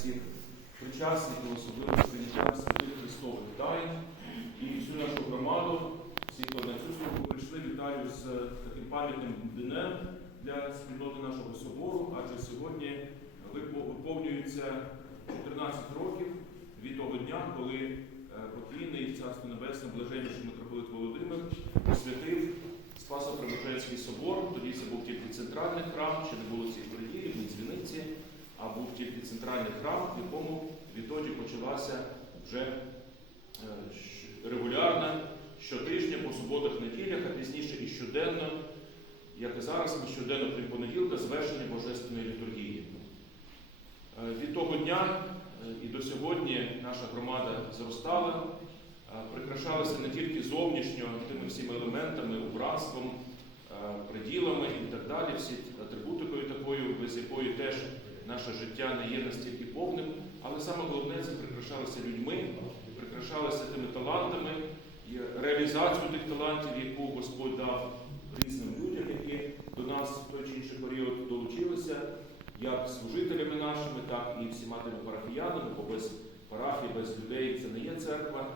всіх причасників, особливо прийняттям святих Христових тайн. І всю нашу громаду, всі, хто на цю службу прийшли, вітаю з таким пам'ятним днем для спільноти нашого собору, адже сьогодні випо- виповнюється 14 років від того дня, коли е, покійний Царство Небесне, блаженніший митрополит Володимир освятив Спасо-Преображенський собор. Тоді це був тільки центральний храм, ще не було цих приділів, ні дзвіниці, а був тільки центральний храм, в якому відтоді почалася вже е, регулярна щотижня по суботах, неділях, а пізніше і щоденно, як і зараз, ми щоденно крім понеділка, звершення Божественної літургії. Е, Від того дня е, і до сьогодні наша громада зростала, прикрашалася не тільки зовнішньо тими всіми елементами, убранством, приділами і так далі, всі атрибутикою такою, без якої теж наше життя не є настільки повним, але саме головне це прикрашалося людьми, прикрашалося тими талантами, і реалізацію тих талантів, яку Господь дав різним людям, які до нас в той чи інший період долучилися, як служителями нашими, так і всіма тими парафіянами, бо без парафії, без людей це не є церква.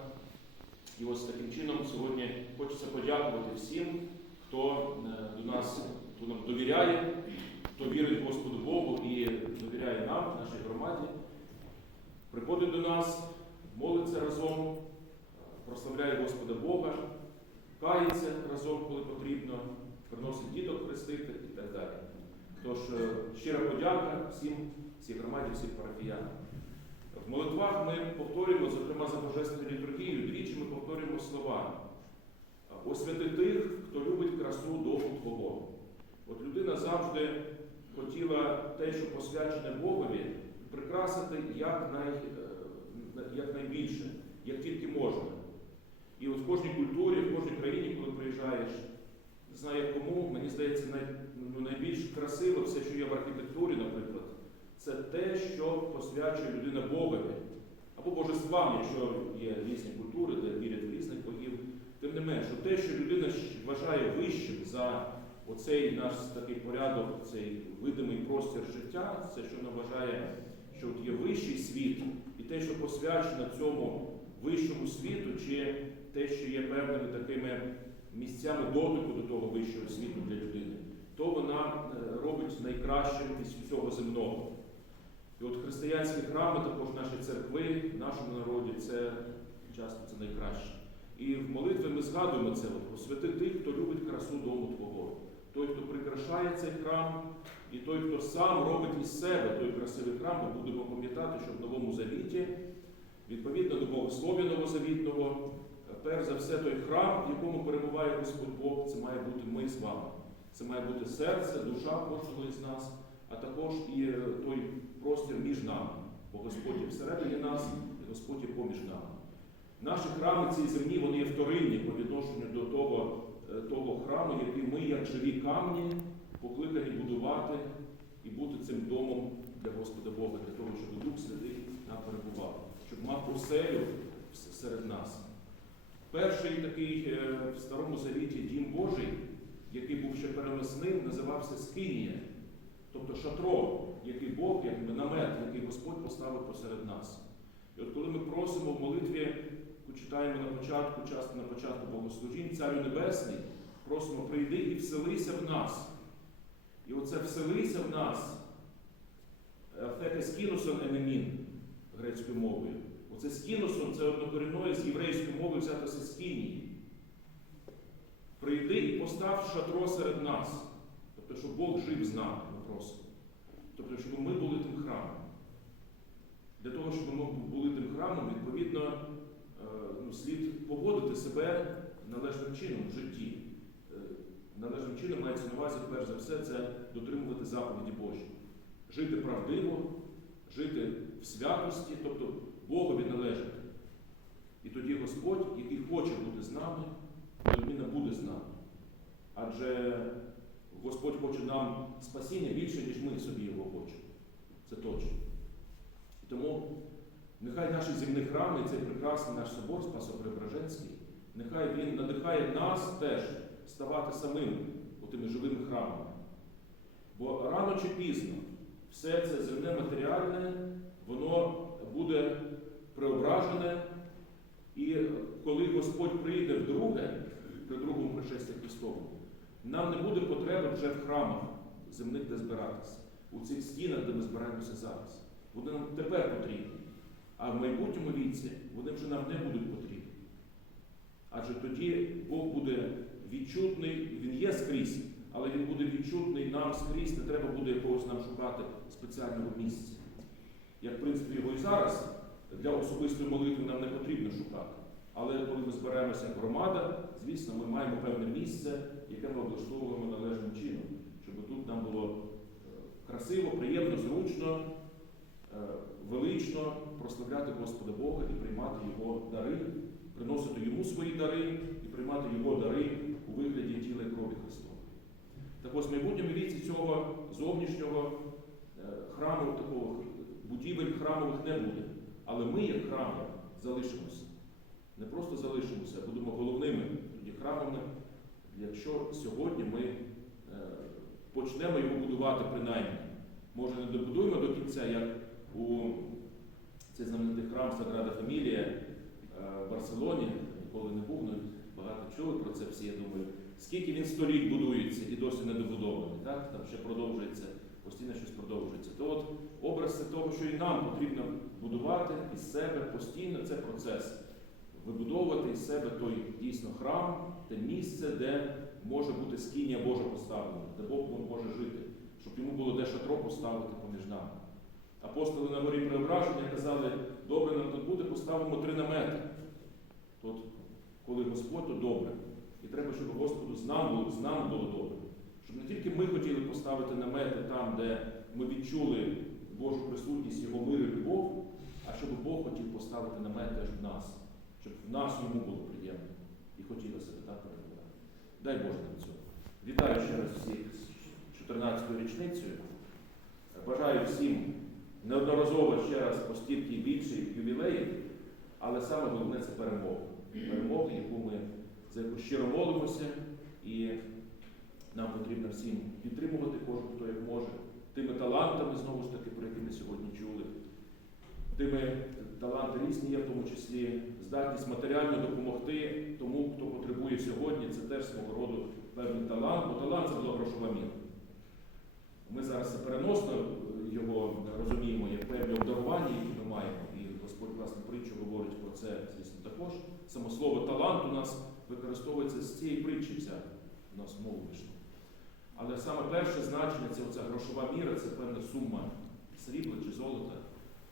І ось таким чином сьогодні хочеться подякувати всім, хто е, до нас хто нам довіряє, хто вірить Господу Богу і довіряє нам, нашій громаді, приходить до нас, молиться разом, прославляє Господа Бога, кається разом, коли потрібно, приносить діток хрестити і так далі. Тож е, щира подяка всім, всій громаді, всім парафіянам. В молитвах ми повторюємо, зокрема за Божественну літургію, двічі ми повторюємо слова. Освяти тих, хто любить красу дому Твого. От людина завжди хотіла те, що посвячене Богові, прикрасити як, най, е, як найбільше, як тільки можна. І от в кожній культурі, в кожній країні, коли приїжджаєш, не знаю кому, мені здається, най, ну, найбільш красиво все, що є в архітектурі, наприклад, це те, що посвячує людина Богові. Або божествам, якщо є різні культури, де вірять в різних богів. Тим не менше, те, що людина вважає вищим за оцей наш такий порядок, цей видимий простір життя, це що вона вважає, що от є вищий світ, і те, що посвячено цьому вищому світу, чи те, що є певними такими місцями дотику до того вищого світу для людини, то вона е, робить найкращим із всього земного. І от християнські храми, також наші церкви, в нашому народі, це часто це найкраще. І в молитві ми згадуємо це, посвяти тих, хто любить красу дому Твого. Той, хто прикрашає цей храм, і той, хто сам робить із себе той красивий храм, ми будемо пам'ятати, що в Новому Завіті, відповідно до Богослов'я Новозавітного, перш за все той храм, в якому перебуває Господь Бог, це має бути ми з вами. Це має бути серце, душа кожного із нас, а також і е, той простір між нами. Бо Господь є всередині нас, і Господь є поміж нами. Наші храми ці земні, вони є вторинні по відношенню до того, е, того храму, який ми, як живі камні, покликані будувати і бути цим домом для Господа Бога, для того, щоб Дух Святий нам перебував, щоб мав оселю серед нас. Перший такий е, в Старому Завіті дім Божий, який був ще перенесним, називався Скинія, тобто шатро, який Бог, як намет, який Господь поставив посеред нас. І от коли ми просимо в молитві, читаємо на початку, часто на початку богослужінь, Царю Небесний, просимо прийди і вселися в нас. І оце вселися в нас, «Афеке скінусом енемін грецькою мовою. Оце скінусом це однокорінної з єврейської мови взятося з Кінії. Прийди і постав шатро серед нас. Тобто, щоб Бог жив з нами, ми просимо. Тобто, щоб ми були тим храмом. Для того, щоб ми були тим храмом, відповідно, е, ну, слід поводити себе належним чином в житті. Належним чином мається на увазі, перш за все, це дотримувати заповіді Божі. Жити правдиво, жити в святості, тобто Богові належати. І тоді Господь, який хоче бути з нами, неодмінно буде з нами. Адже Господь хоче нам спасіння більше, ніж ми собі його хочемо. Це точно. Тому нехай наші земні храми, цей прекрасний наш собор Спасо-Преображенський, нехай він надихає нас теж ставати самим тими живими храмами. Бо рано чи пізно все це земне матеріальне, воно буде преображене, і коли Господь прийде вдруге, при другому пришесті Христовому, нам не буде потреби вже в храмах земних, де збиратися, у цих стінах, де ми збираємося зараз. Вони нам тепер потрібні. А в майбутньому віці вони вже нам не будуть потрібні. Адже тоді Бог буде відчутний, Він є скрізь, але Він буде відчутний нам скрізь, не треба буде якогось нам шукати спеціального місця. Як, в принципі, його і зараз для особистої молитви нам не потрібно шукати. Але коли ми зберемося як громада, звісно, ми маємо певне місце, яке ми облаштовуємо належним чином, щоб тут нам було е, красиво, приємно, зручно, е, велично прославляти Господа Бога і приймати Його дари, приносити йому свої дари і приймати Його дари у вигляді тіла і крові Христова. Так ось в майбутньому віці цього зовнішнього е, храму, такого будівель храмових не буде. Але ми, як храми, залишимося. Не просто залишимося, а будемо головними тоді храмами, якщо сьогодні ми е, почнемо його будувати принаймні. Може, не добудуємо до кінця, як у цей знаменитий храм Саграда Фамілія е, в Барселоні, ніколи не був, багато чули про це всі, я думаю. Скільки він століть будується і досі не добудований, так? там ще продовжується, постійно щось продовжується. То от образ це того, що і нам потрібно будувати із себе постійно це процес. Вибудовувати із себе той дійсно храм, те місце, де може бути скинія Божа поставлена, де Бог може жити, щоб йому було де шатро поставити поміж нами. Апостоли на горі преображення казали, добре нам тут буде, поставимо три намети. Тут, коли Господь, то добре. І треба, щоб Господу з нами було, з було добре. Щоб не тільки ми хотіли поставити намети там, де ми відчули Божу присутність, Його мир і любов, а щоб Бог хотів поставити намети аж в нас, щоб в нас йому було приємно. І хотілося б так перебувати. Дай Боже нам цього. Вітаю ще раз всіх з 14-ю річницею. Бажаю всім неодноразово ще раз по стільки більших ювілеїв, але саме головне це перемога. Перемога, яку ми за яку щиро молимося, і нам потрібно всім підтримувати кожен, хто як може, тими талантами, знову ж таки, про які ми сьогодні чули. Тими таланти різні є, в тому числі здатність матеріально допомогти тому, хто потребує сьогодні, це теж свого роду певний талант, бо талант це була грошова міра. Ми зараз переносно його розуміємо як певні обдарування, які ми маємо, і Господь власне притчу говорить про це, звісно, також. Само слово талант у нас використовується з цієї притчі взяти, у нас мову вийшло. Але саме перше значення це оця грошова міра, це певна сума срібла чи золота.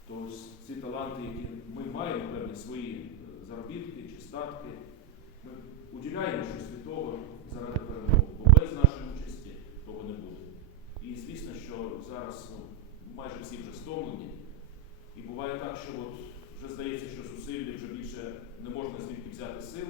Тож ці таланти, які ми маємо, певні свої е, заробітки чи статки, ми уділяємо щось від того заради перемоги, бо без нашої участі того не буде. І звісно, що зараз ну, майже всі вже стомлені. І буває так, що от вже здається, що зусилля вже більше не можна звідки взяти сил.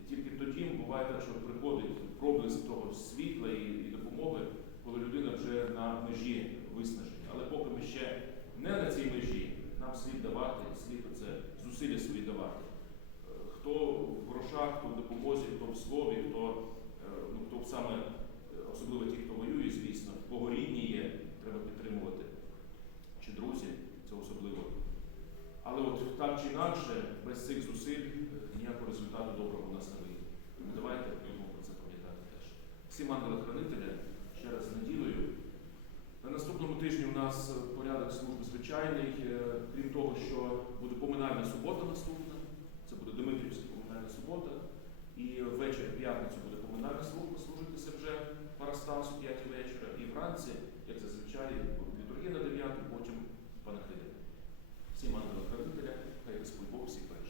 І тільки тоді буває так, що приходить проблиск того світла і, і допомоги, коли людина вже на межі виснаження. Але поки ми ще не на цій межі, нам слід давати, слід це зусилля свої давати. Е, Хто в грошах, хто в допомозі, хто в слові, хто, е, ну, хто саме, е, особливо ті, хто воює, звісно, в кого рідні є, треба підтримувати. Чи друзі, це особливо. Але от так чи інакше, без цих зусиль ніякого результату доброго у нас не вийде. Давайте будемо про це пам'ятати теж. Всім ангели-хранителя ще раз неділею тижні у нас порядок служби звичайний, е, крім того, що буде поминальна субота наступна, це буде Дмитрівська поминальна субота. І ввечері п'ятницю буде поминальна служба служитися вже Парастасу 5 вечора. І вранці, як зазвичай, літургія на 9, потім панахиди. Всім ангелам хранителя, хай Господь Бог всіх вечір.